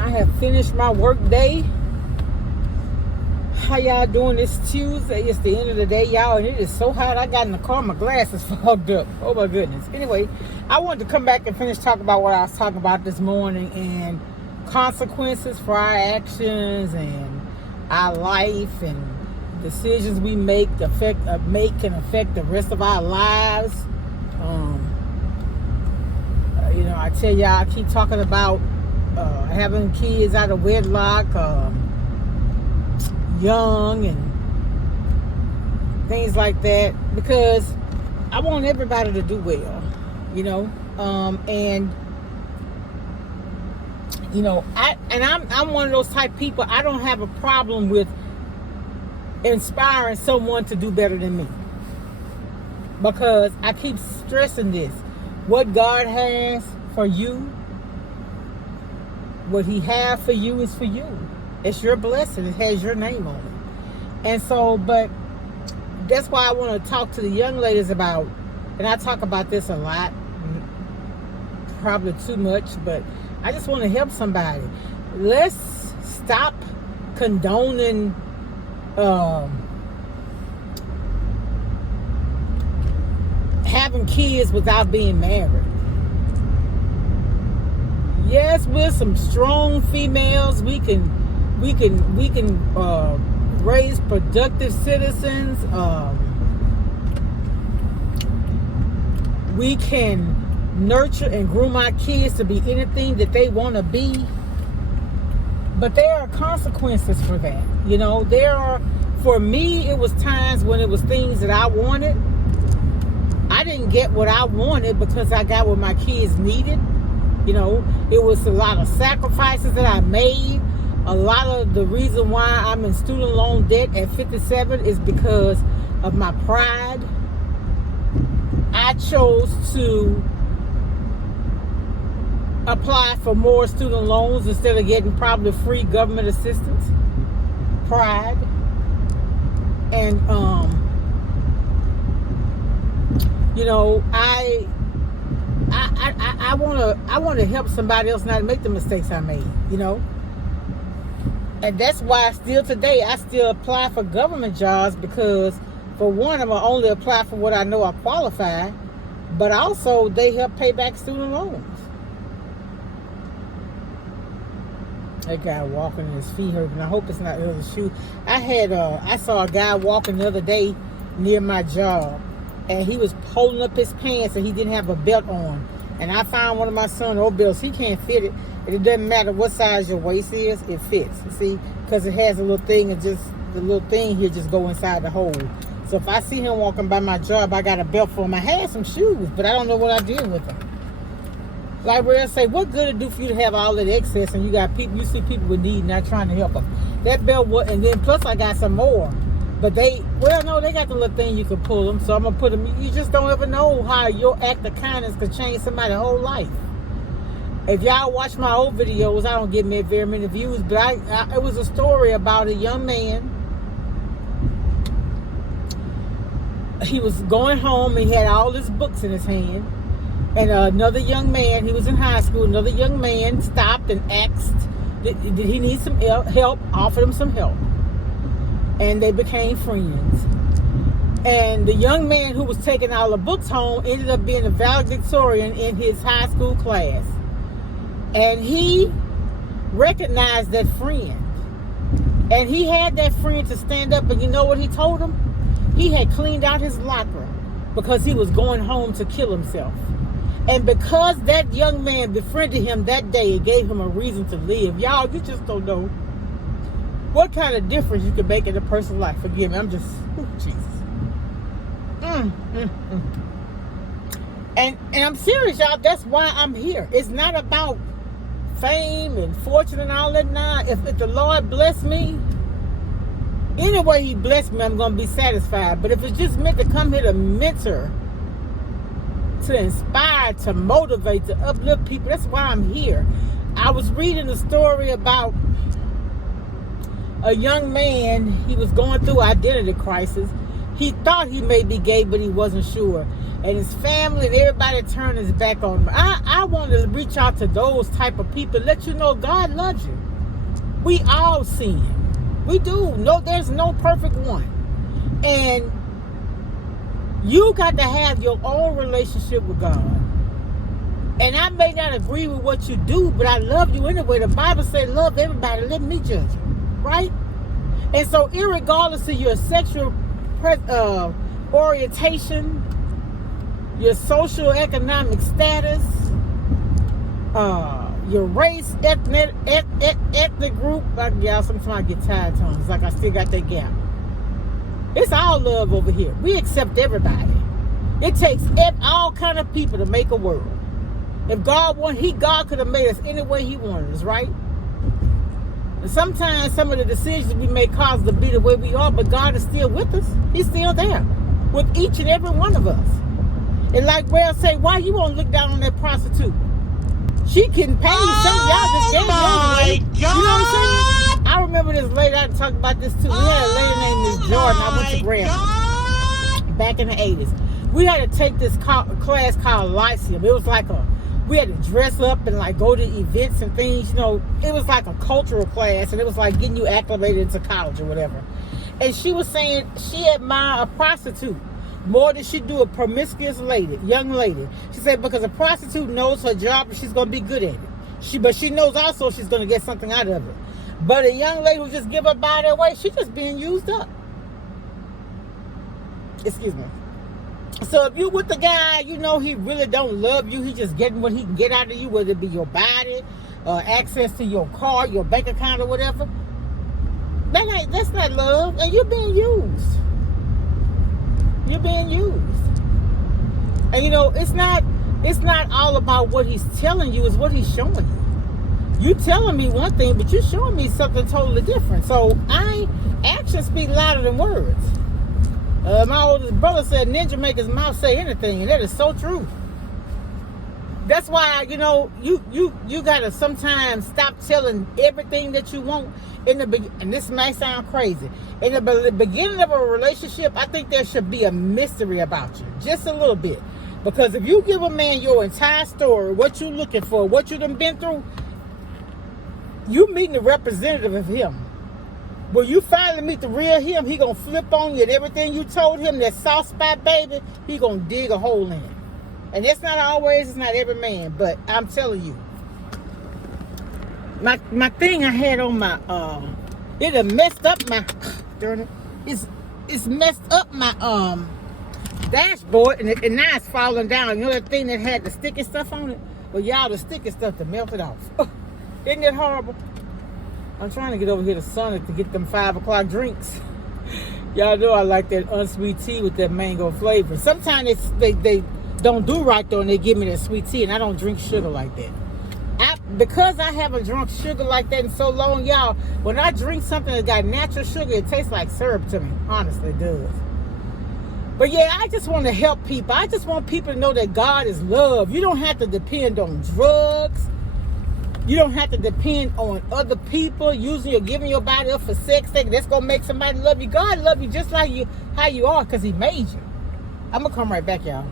I have finished my work day. How y'all doing this Tuesday? It's the end of the day, y'all, and it is so hot. I got in the car, my glasses fogged up. Oh my goodness. Anyway, I wanted to come back and finish talking about what I was talking about this morning, and consequences for our actions and our life and decisions we make can affect the rest of our lives. I tell y'all, I keep talking about having kids out of wedlock, young and things like that, because I want everybody to do well, I'm one of those type of people. I don't have a problem with inspiring someone to do better than me, because I keep stressing this: what God has for you, what He has for you is for you. It's your blessing. It has your name on it. And so, but that's why I want to talk to the young ladies about, and I talk about this a lot, probably too much, but I just want to help somebody. Let's stop condoning having kids without being married. Yes, we're some strong females. We can raise productive citizens. We can nurture and groom our kids to be anything that they want to be. But there are consequences for that. For me, it was times when it was things that I wanted. I didn't get what I wanted because I got what my kids needed. It was a lot of sacrifices that I made. A lot of the reason why I'm in student loan debt at 57 is because of my pride. I chose to apply for more student loans instead of getting probably free government assistance. Pride. And I want to help somebody else not make the mistakes I made, And that's why still today I still apply for government jobs, because for one, I'm going to only apply for what I know I qualify, but also they help pay back student loans. That guy walking and his feet hurting. I hope it's not the other shoe. I saw a guy walking the other day near my job, and he was holding up his pants and he didn't have a belt on. And I found one of my son's old belts. He can't fit it. And it doesn't matter what size your waist is, it fits. See, because it has a little thing, and just the little thing here just go inside the hole. So if I see him walking by my job, I got a belt for him. I had some shoes, but I don't know what I did with them. Like where I say, what good it do for you to have all that excess, and you see people with need, not trying to help them. That belt and then plus I got some more. But they got the little thing you can pull them. So I'm going to put them. You just don't ever know how your act of kindness could change somebody's whole life. If y'all watch my old videos, I don't get very many views, but it was a story about a young man. He was going home and he had all his books in his hand. And another young man, he was in high school, another young man stopped and asked, did he need some help, offered him some help. And they became friends. And the young man who was taking all the books home ended up being a valedictorian in his high school class. And he recognized that friend. And he had that friend to stand up, and you know what he told him? He had cleaned out his locker because he was going home to kill himself. And because that young man befriended him that day, it gave him a reason to live. Y'all, you just don't know what kind of difference you can make in a person's life. Forgive me, I'm just, Jesus. And I'm serious, y'all. That's why I'm here. It's not about fame and fortune and all that. Nah, if the Lord bless me, any way He blessed me, I'm going to be satisfied. But if it's just meant to come here to mentor, to inspire, to motivate, to uplift people, that's why I'm here. I was reading a story about a young man. He was going through identity crisis. He thought he may be gay, but he wasn't sure. and his family and everybody turned his back on him. I want to reach out to those type of people, let you know God loves you. We all sin. We do. No, there's no perfect one. And you got to have your own relationship with God. And I may not agree with what you do, but I love you anyway. The Bible says love everybody, let me judge you. Right? And so irregardless of your sexual orientation, your social economic status, your race, ethnic group, y'all sometimes I get tired tongues, like I still got that gap. It's all love over here. We accept everybody. It takes all kind of people to make a world. If God God could have made us any way He wanted us, right? And sometimes some of the decisions we make cause us to be the way we are, but God is still with us. He's still there with each and every one of us. And like Rel say, why you won't look down on that prostitute? She can pay you. Some of y'all just gave away. You know what I'm saying? I remember this lady. I talked about this too. We had a lady named Miss Jordan. I went to Graham back in the 80s. We had to take this class called LOUISIANA. It was like we had to dress up and like go to events and things. You know, it was like a cultural class, and it was like getting you acclimated into college or whatever. And she was saying she admired a prostitute more than she do a promiscuous young lady. She said because a prostitute knows her job and she's gonna be good at it. But she knows also she's gonna get something out of it. But a young lady who just give her body away, she's just being used up. Excuse me. So if you with the guy, you know he really don't love you. He just getting what he can get out of you, whether it be your body, access to your car, your bank account, or whatever. That's not love, and you're being used. You're being used. And you know, it's not all about what he's telling you, it's what he's showing you. You telling me one thing, but you're showing me something totally different. So actions speak louder than words. My oldest brother said ninja make his mouth say anything, and that is so true. That's why, you know, you gotta sometimes stop telling everything that you want and this might sound crazy. In the beginning of a relationship, I think there should be a mystery about you, just a little bit. Because if you give a man your entire story, what you looking for, what you done been through, you meeting the representative of him. When you finally meet the real him, he gonna flip on you, and everything you told him, that soft spot, baby, he gonna dig a hole in it. And it's not every man, but I'm telling you. My thing I had on my it have messed up my darn it. It's messed up my dashboard, and now it's falling down. You know that thing that had the sticky stuff on it? Well, y'all, the sticky stuff to melt it off. Isn't it horrible? I'm trying to get over here to Sonic to get them 5 o'clock drinks. Y'all know I like that unsweet tea with that mango flavor. Sometimes they don't do right though, and they give me that sweet tea, and I don't drink sugar like that. Because I haven't drunk sugar like that in so long, y'all, when I drink something that got natural sugar, it tastes like syrup to me. Honestly, it does. But yeah, I just want to help people. I just want people to know that God is love. You don't have to depend on drugs. You don't have to depend on other people using or giving your body up for sex. That's going to make somebody love you. God love you just like how you are, because he made you. I'm going to come right back, y'all.